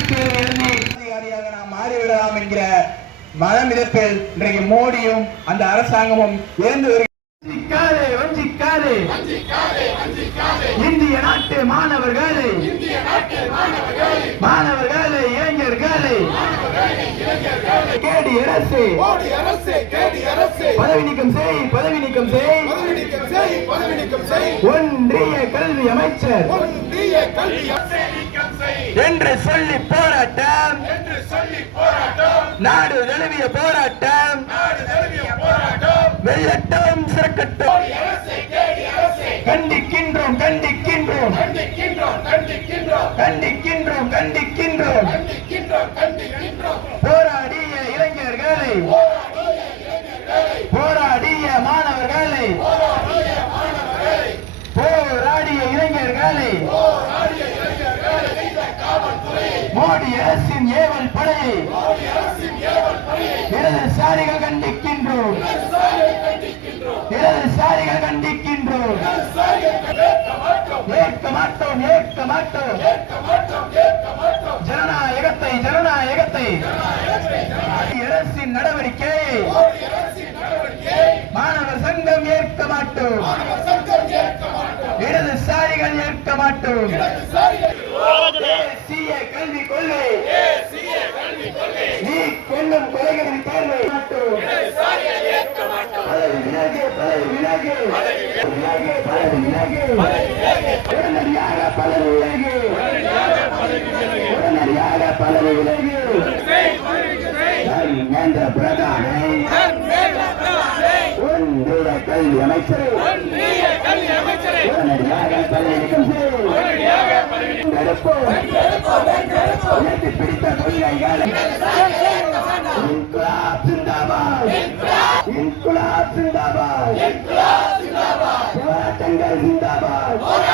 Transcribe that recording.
NEET தேர்வு எழுதி அதிகாரியாக நாம் மாறிவிடலாம் என்கிற மனமிதப்பில் இன்றைக்கு மோடியும் அந்த அரசாங்கமும் இருந்து வஞ்சிக்காதே இந்திய நாட்டு மாணவர்களே இளைஞர்களே கேடி அரசு பதவி நீக்கம் செய் ஒன்றிய கல்வி அமைச்சர் என்று சொல்லி போராட்டம் நாடு தழுவிய போராட்டம் வெள்ளட்டம் சிறக்கட்டும் கண்டிக்கின்றோம் போராடிய இளைஞர்களை போராடிய மாணவர்களை போராடிய இளைஞர்களை மோடி அரசின் ஏவல் படையை இடதுசாரிகள் கண்டிக்கின்றோம் ஏற்க மாட்டோம் ஜனநாயகத்தை அரசின் நடவடிக்கையை மாணவர் சங்கம் ஏற்க மாட்டோம் இடதுசாரிகள் ஏற்க மாட்டோம் தேசிய கல்விக் கொள்கை நீ கொல்லும் கொலைகளின் தேர்வை மாட்டோம் உடனடியாக பதவி விலகு என்ற பிரதானை ஒன்றிய கல்வி அமைச்சரை உடனடியாக பதவி நீக்கம் செய்து பிடித்த கொள்கைகள் இன்குலாப் ஜிந்தாபாத் போராட்டங்கள் ஜிந்தாபாத்